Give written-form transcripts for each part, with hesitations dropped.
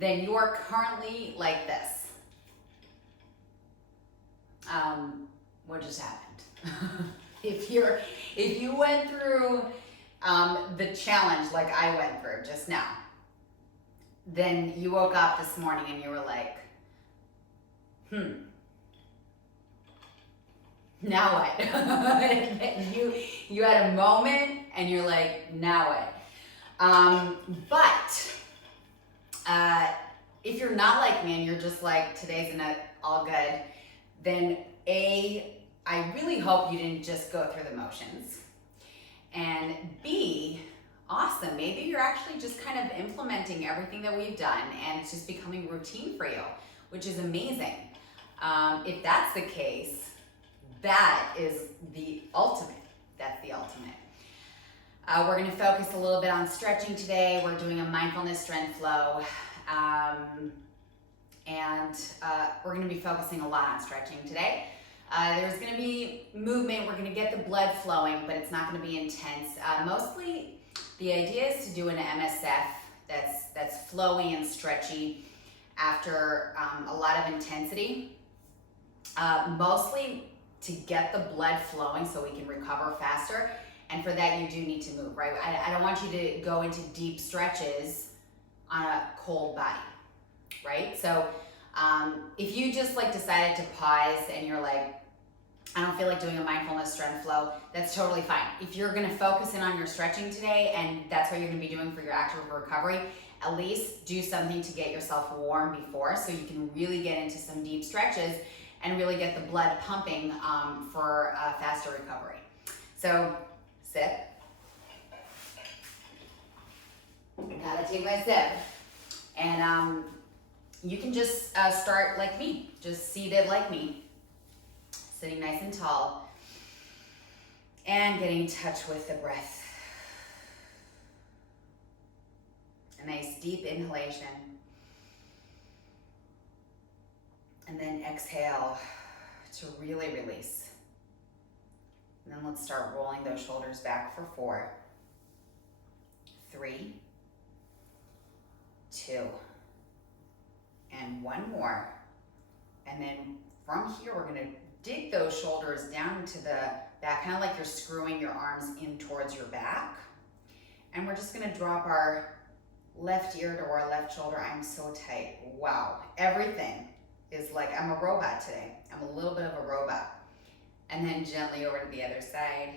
then you are currently like this. What just happened? If you went through the challenge like I went through just now, then you woke up this morning and you were like, now what? you had a moment and you're like, now what? But if you're not like me and you're just like, today's not all good, then I really hope you didn't just go through the motions. And B, awesome, maybe you're actually just kind of implementing everything that we've done and it's just becoming routine for you, which is amazing. If that's the case, that is the ultimate. That's the ultimate. We're gonna focus a little bit on stretching today. We're doing a mindfulness strength flow. And we're gonna be focusing a lot on stretching today. There's gonna be movement, we're gonna get the blood flowing, but it's not gonna be intense. Mostly, the idea is to do an MSF that's flowy and stretchy after a lot of intensity. Mostly to get the blood flowing so we can recover faster. And for that, you do need to move, right? I don't want you to go into deep stretches on a cold body, right? So if you just like decided to pause and you're like, I don't feel like doing a mindfulness strength flow, that's totally fine. If you're gonna focus in on your stretching today and that's what you're gonna be doing for your active recovery, at least do something to get yourself warm before so you can really get into some deep stretches and really get the blood pumping for a faster recovery. So sip. Gotta take my sip. And you can just start like me, just seated like me, sitting nice and tall, and getting in touch with the breath. A nice deep inhalation. And then exhale to really release. And then let's start rolling those shoulders back for 4, 3, 2, and 1 more. And then from here, we're gonna dig those shoulders down into the back, kind of like you're screwing your arms in towards your back. And we're just gonna drop our left ear to our left shoulder. I'm so tight, wow. Everything is like, I'm a robot today. I'm a little bit of a robot. And then gently over to the other side.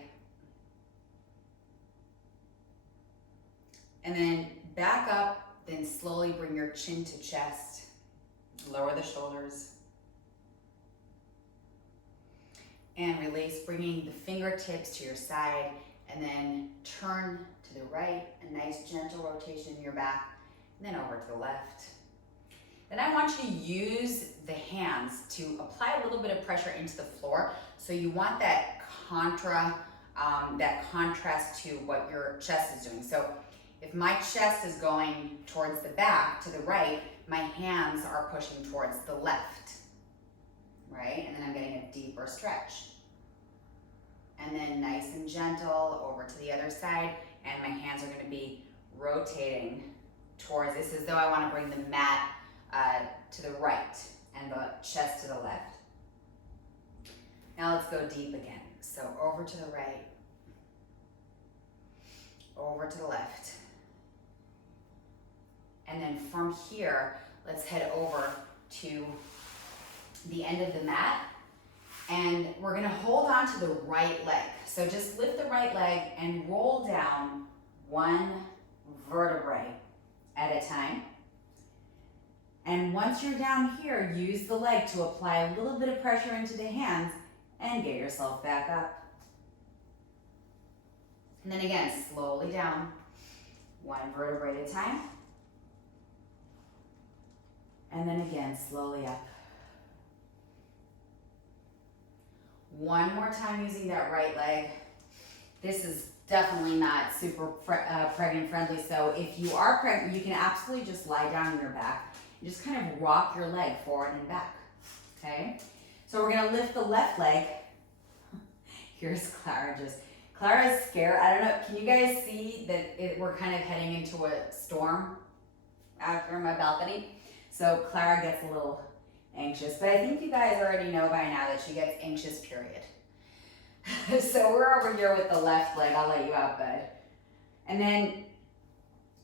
And then back up, then slowly bring your chin to chest. Lower the shoulders. And release, bringing the fingertips to your side, and then turn to the right, a nice gentle rotation in your back, and then over to the left. Then I want you to use the hands to apply a little bit of pressure into the floor. So you want that contrast to what your chest is doing. So if my chest is going towards the back, to the right, my hands are pushing towards the left, right? And then I'm getting a deeper stretch. And then nice and gentle over to the other side, and my hands are gonna be rotating towards this as though I wanna bring the mat to the right and the chest to the left. Now let's go deep again. So over to the right, over to the left. And then from here, let's head over to the end of the mat. And we're gonna hold on to the right leg. So just lift the right leg and roll down 1 vertebrae at a time. And once you're down here, use the leg to apply a little bit of pressure into the hands and get yourself back up. And then again, slowly down, 1 vertebrae at a time. And then again, slowly up. 1 more time using that right leg. This is definitely not super pregnant friendly, so if you are pregnant, you can absolutely just lie down on your back and just kind of rock your leg forward and back, okay? So we're gonna lift the left leg. Here's Clara Clara's scared. I don't know, can you guys see that we're kind of heading into a storm out here on my balcony. So Clara gets a little anxious, but I think you guys already know by now that she gets anxious, period. So we're over here with the left leg. I'll let you out, bud. And then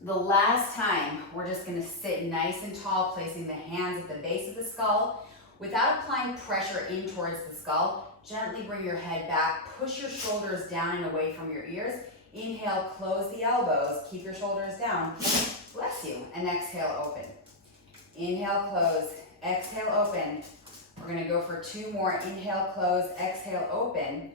the last time, we're just gonna sit nice and tall, placing the hands at the base of the skull. Without applying pressure in towards the skull, gently bring your head back, push your shoulders down and away from your ears. Inhale, close the elbows, keep your shoulders down. Bless you, and exhale, open. Inhale, close, exhale, open. We're gonna go for 2 more. Inhale, close, exhale, open.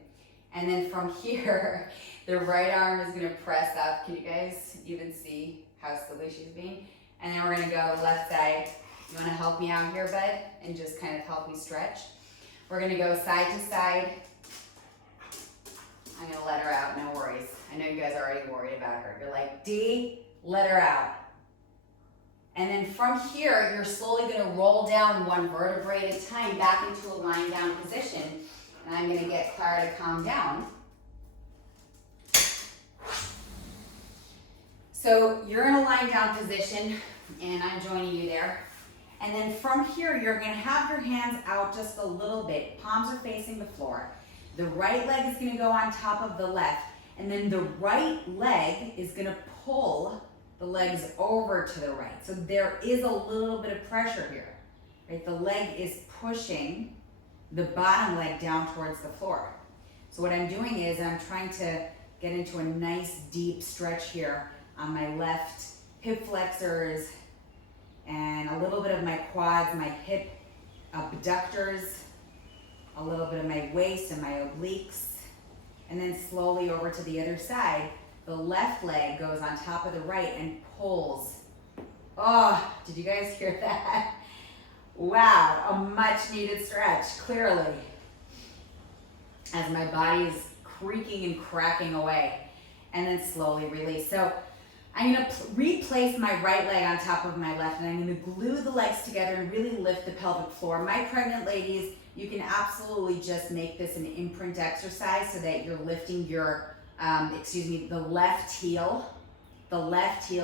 And then from here, the right arm is gonna press up. Can you guys even see how silly she's being? And then we're gonna go left side. You wanna help me out here, bud? And just kind of help me stretch. We're gonna go side to side. I'm gonna let her out, no worries. I know you guys are already worried about her. You're like, D, let her out. And then from here, you're slowly gonna roll down 1 vertebrae at a time back into a lying down position. And I'm gonna get Clara to calm down. So you're in a lying down position, and I'm joining you there. And then from here, you're gonna have your hands out just a little bit. Palms are facing the floor. The right leg is gonna go on top of the left, and then the right leg is gonna pull the legs over to the right. So there is a little bit of pressure here, right? The leg is pushing the bottom leg down towards the floor. So what I'm doing is I'm trying to get into a nice deep stretch here on my left hip flexors and a little bit of my quads, my hip abductors, a little bit of my waist and my obliques, and then slowly over to the other side. The left leg goes on top of the right and pulls. Oh, did you guys hear that? Wow, a much needed stretch, clearly. As my body is creaking and cracking away, and then slowly release. So I'm gonna replace my right leg on top of my left, and I'm gonna glue the legs together and really lift the pelvic floor. My pregnant ladies, you can absolutely just make this an imprint exercise so that you're lifting your, the left heel,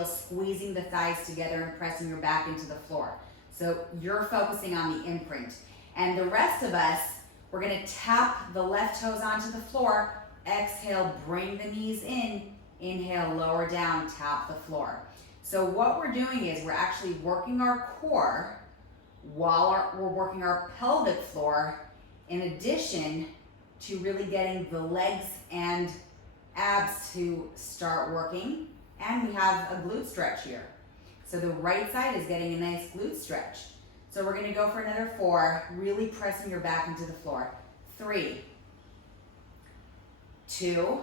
squeezing the thighs together and pressing your back into the floor. So you're focusing on the imprint. And the rest of us, we're gonna tap the left toes onto the floor, exhale, bring the knees in, inhale, lower down, tap the floor. So what we're doing is we're actually working our core while we're working our pelvic floor, in addition to really getting the legs and abs to start working. And we have a glute stretch here. So the right side is getting a nice glute stretch. So we're gonna go for another 4, really pressing your back into the floor. 3, 2,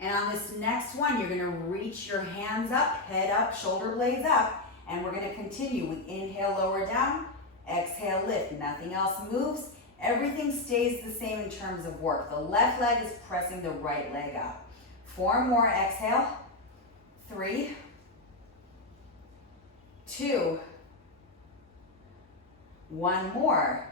and on this next one, you're gonna reach your hands up, head up, shoulder blades up, and we're gonna continue with inhale, lower down, exhale, lift. Nothing else moves. Everything stays the same in terms of work. The left leg is pressing the right leg up. 4 more, exhale. 3, 2, 1 more.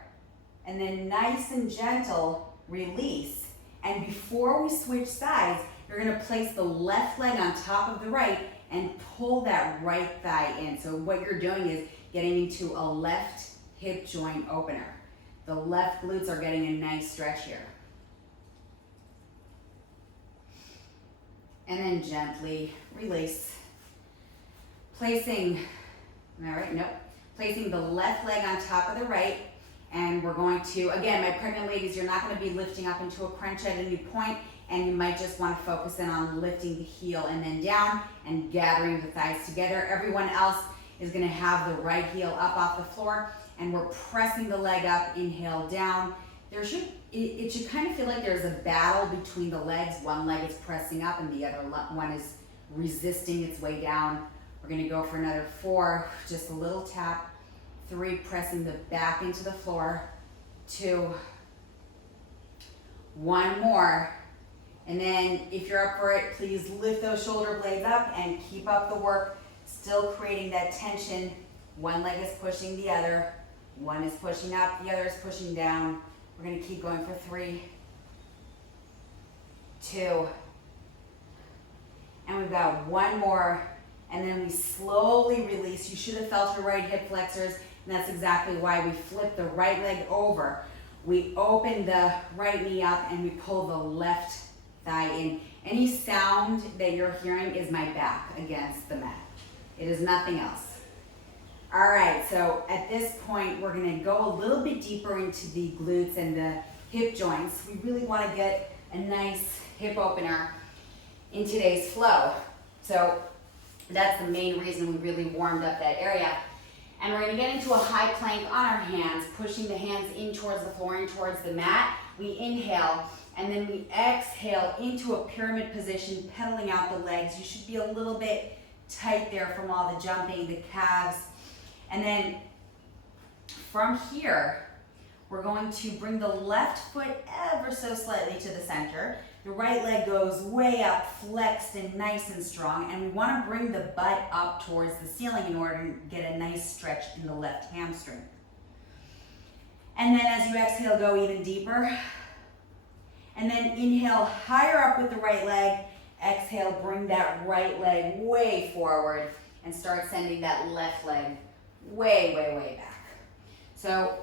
And then nice and gentle, release. And before we switch sides, you're gonna place the left leg on top of the right and pull that right thigh in. So what you're doing is getting into a left hip joint opener. The left glutes are getting a nice stretch here. And then gently release. Placing the left leg on top of the right, and we're going to, again, my pregnant ladies, you're not gonna be lifting up into a crunch at any point, and you might just wanna focus in on lifting the heel and then down and gathering the thighs together. Everyone else is gonna have the right heel up off the floor, and we're pressing the leg up, inhale down. It should kind of feel like there's a battle between the legs. One leg is pressing up and the other one is resisting its way down. We're gonna go for another 4, just a little tap. 3, pressing the back into the floor. 2, 1 more. And then if you're up for it, please lift those shoulder blades up and keep up the work, still creating that tension. One leg is pushing the other. One is pushing up, the other is pushing down. We're gonna keep going for 3, 2, and we've got 1 more. and then we slowly release. You should have felt your right hip flexors, and that's exactly why we flip the right leg over. We open the right knee up and we pull the left thigh in. Any sound that you're hearing is my back against the mat. It is nothing else. All right, so at this point, we're gonna go a little bit deeper into the glutes and the hip joints. We really wanna get a nice hip opener in today's flow. So that's the main reason we really warmed up that area. And we're gonna get into a high plank on our hands, pushing the hands in towards the floor, in towards the mat. We inhale, and then we exhale into a pyramid position, pedaling out the legs. You should be a little bit tight there from all the jumping, the calves. And then from here, we're going to bring the left foot ever so slightly to the center. The right leg goes way up, flexed and nice and strong. And we want to bring the butt up towards the ceiling in order to get a nice stretch in the left hamstring. And then as you exhale, go even deeper. And then inhale higher up with the right leg. Exhale, bring that right leg way forward and start sending that left leg way, way, way back. So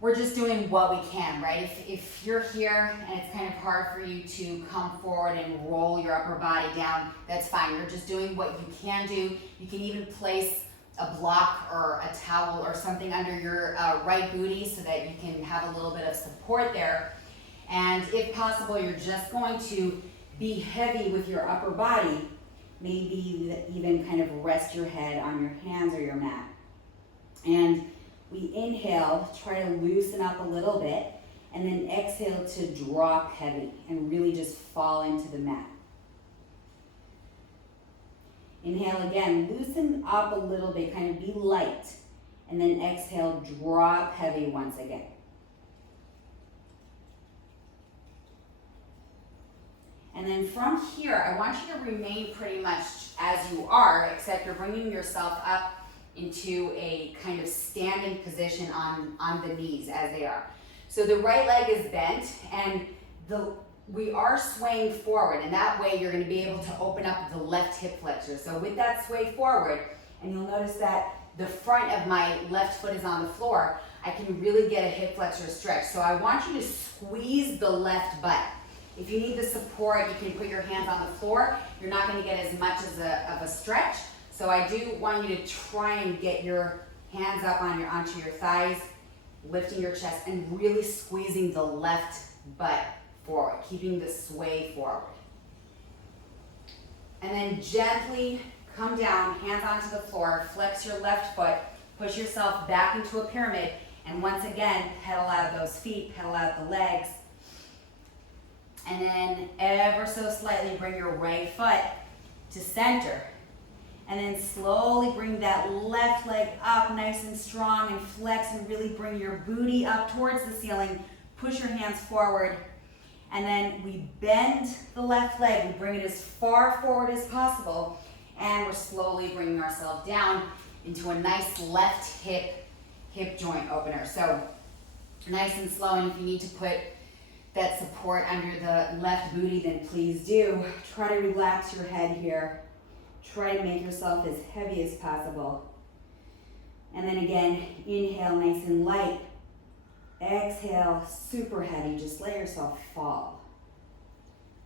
we're just doing what we can, right? If you're here and it's kind of hard for you to come forward and roll your upper body down, that's fine. You're just doing what you can do. You can even place a block or a towel or something under your right booty so that you can have a little bit of support there. And if possible, you're just going to be heavy with your upper body. Maybe even kind of rest your head on your hands or your mat. And we inhale, try to loosen up a little bit, and then exhale to drop heavy and really just fall into the mat. Inhale again, loosen up a little bit, kind of be light, and then exhale, drop heavy once again. And then from here, I want you to remain pretty much as you are, except you're bringing yourself up into a kind of standing position on the knees as they are. So the right leg is bent and we are swaying forward, and that way you're going to be able to open up the left hip flexor. So with that sway forward, and you'll notice that the front of my left foot is on the floor, I can really get a hip flexor stretch. So I want you to squeeze the left butt. If you need the support, you can put your hands on the floor. You're not going to get as much of a stretch. So I do want you to try and get your hands up onto your thighs, lifting your chest and really squeezing the left butt forward, keeping the sway forward. And then gently come down, hands onto the floor, flex your left foot, push yourself back into a pyramid, and once again, pedal out those feet, pedal out the legs. And then ever so slightly bring your right foot to center. And then slowly bring that left leg up nice and strong and flex and really bring your booty up towards the ceiling. Push your hands forward. And then we bend the left leg. We bring it as far forward as possible. And we're slowly bringing ourselves down into a nice left hip joint opener. So nice and slow. And if you need to put that support under the left booty, then please do. Try to relax your head here. Try to make yourself as heavy as possible. And then again, inhale nice and light. Exhale, super heavy. Just let yourself fall.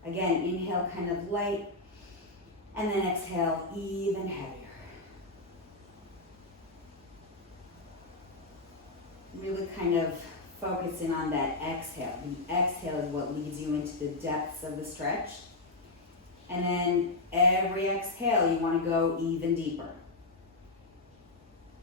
Again, inhale kind of light. And then exhale, even heavier. Really kind of focus in on that exhale. The exhale is what leads you into the depths of the stretch. And then every exhale, you want to go even deeper.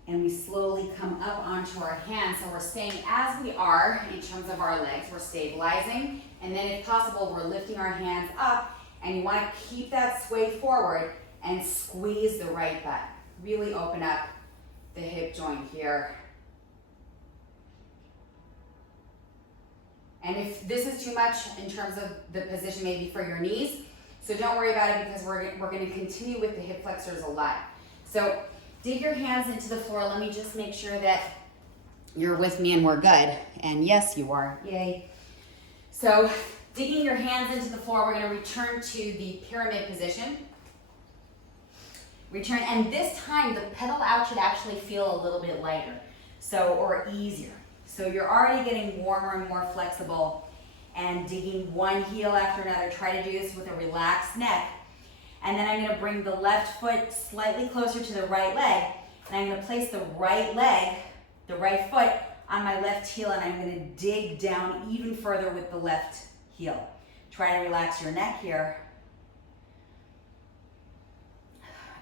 And we slowly come up onto our hands. So we're staying as we are in terms of our legs. We're stabilizing. And then if possible, we're lifting our hands up. And you want to keep that sway forward and squeeze the right butt. Really open up the hip joint here. And if this is too much in terms of the position maybe for your knees, so don't worry about it because we're going to continue with the hip flexors a lot. So dig your hands into the floor. Let me just make sure that you're with me and we're good. And yes, you are. Yay. So digging your hands into the floor, we're going to return to the pyramid position. return, and this time the pedal out should actually feel a little bit lighter, so, or easier. So you're already getting warmer and more flexible and digging one heel after another. Try to do this with a relaxed neck. And then I'm gonna bring the left foot slightly closer to the right leg, and I'm gonna place the right leg, the right foot, on my left heel, and I'm gonna dig down even further with the left heel. Try to relax your neck here.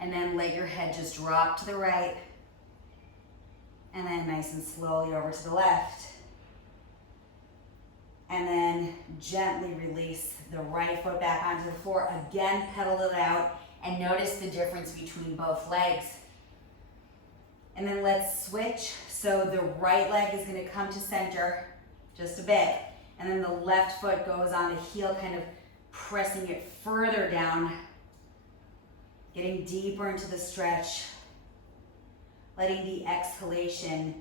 And then let your head just drop to the right. And then nice and slowly over to the left. And then gently release the right foot back onto the floor. Again, pedal it out and notice the difference between both legs. And then let's switch. So the right leg is gonna come to center just a bit. And then the left foot goes on the heel, kind of pressing it further down, getting deeper into the stretch, letting the exhalation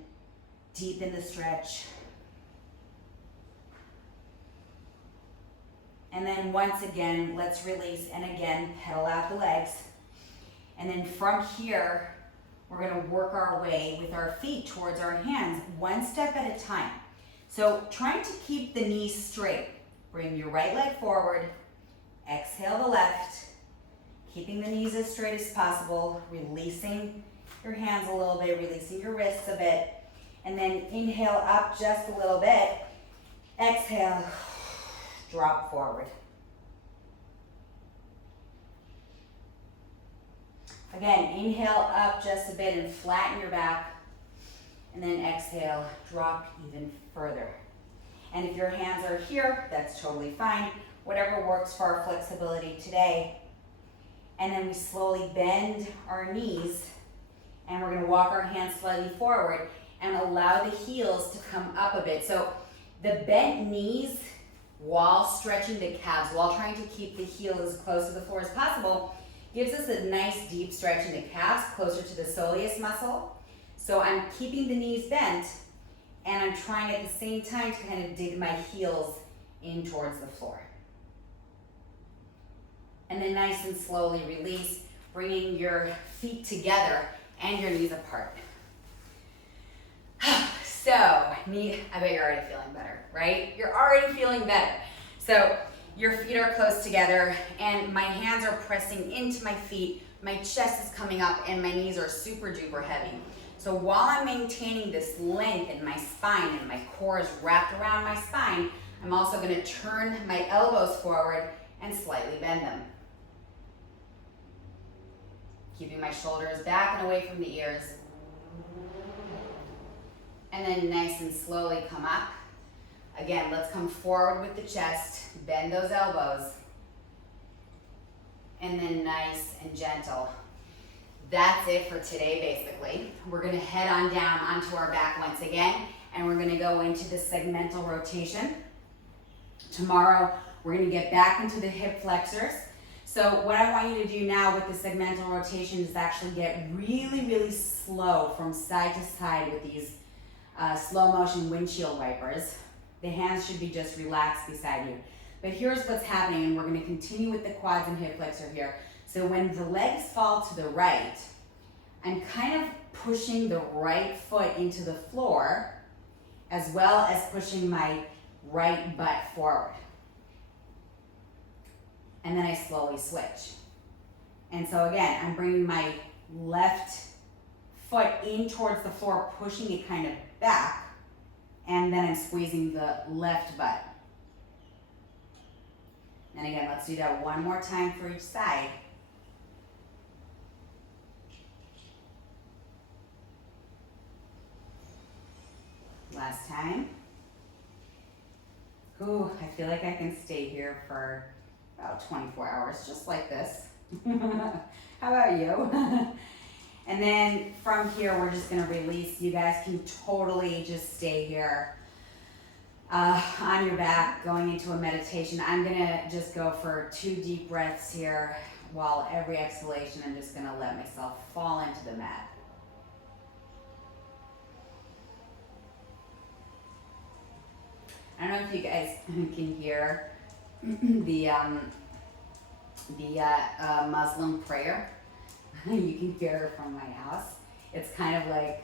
deepen the stretch. And then once again, let's release and again, pedal out the legs. And then from here, we're gonna work our way with our feet towards our hands, one step at a time. So trying to keep the knees straight. Bring your right leg forward, exhale the left, keeping the knees as straight as possible, releasing your hands a little bit, releasing your wrists a bit, and then inhale up just a little bit, exhale, drop forward. Again, inhale up just a bit and flatten your back, and then exhale, drop even further. And if your hands are here, that's totally fine. Whatever works for our flexibility today. And then we slowly bend our knees, and we're gonna walk our hands slightly forward and allow the heels to come up a bit. So the bent knees, while stretching the calves, while trying to keep the heel as close to the floor as possible, gives us a nice deep stretch in the calves, closer to the soleus muscle. So I'm keeping the knees bent, and I'm trying at the same time to kind of dig my heels in towards the floor. And then nice and slowly release, bringing your feet together and your knees apart. So, I bet you're already feeling better, right? You're already feeling better. So, your feet are close together, and my hands are pressing into my feet, my chest is coming up, and my knees are super duper heavy. So while I'm maintaining this length in my spine and my core is wrapped around my spine, I'm also gonna turn my elbows forward and slightly bend them. Keeping my shoulders back and away from the ears. And then nice and slowly come up. Again, let's come forward with the chest, bend those elbows. And then nice and gentle. That's it for today, basically. We're gonna head on down onto our back once again, and we're gonna go into the segmental rotation. Tomorrow, we're gonna get back into the hip flexors. So what I want you to do now with the segmental rotation is actually get really, really slow from side to side with these slow motion windshield wipers. The hands should be just relaxed beside you. But here's what's happening, and we're gonna continue with the quads and hip flexor here. So when the legs fall to the right, I'm kind of pushing the right foot into the floor, as well as pushing my right butt forward. And then I slowly switch. And so again, I'm bringing my left foot in towards the floor, pushing it kind of back, and then I'm squeezing the left butt. And again, let's do that one more time for each side. Last time. Ooh, I feel like I can stay here for about 24 hours, just like this. How about you? And then from here, we're just gonna release. You guys can totally just stay here on your back, going into a meditation. I'm gonna just go for 2 deep breaths here, while every exhalation, I'm just gonna let myself fall into the mat. I don't know if you guys can hear the Muslim prayer. You can hear her from my house. It's kind of like,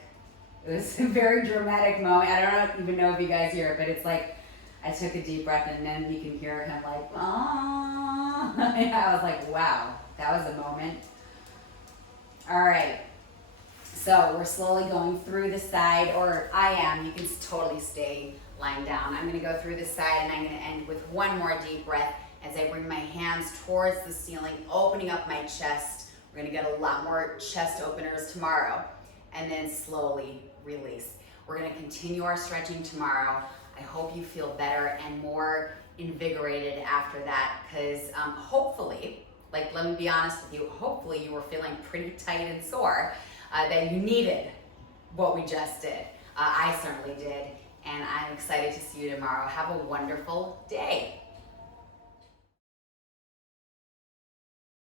it was a very dramatic moment. I don't even know if you guys hear it, but it's like, I took a deep breath and then you can hear him like, oh. I was like, wow, that was a moment. All right, so we're slowly going through the side, or I am, you can totally stay lying down. I'm gonna go through the side and I'm gonna end with one more deep breath as I bring my hands towards the ceiling, opening up my chest. We're gonna get a lot more chest openers tomorrow, and then slowly release. We're gonna continue our stretching tomorrow. I hope you feel better and more invigorated after that, because hopefully, like, let me be honest with you, hopefully you were feeling pretty tight and sore, that you needed what we just did. I certainly did, and I'm excited to see you tomorrow. Have a wonderful day.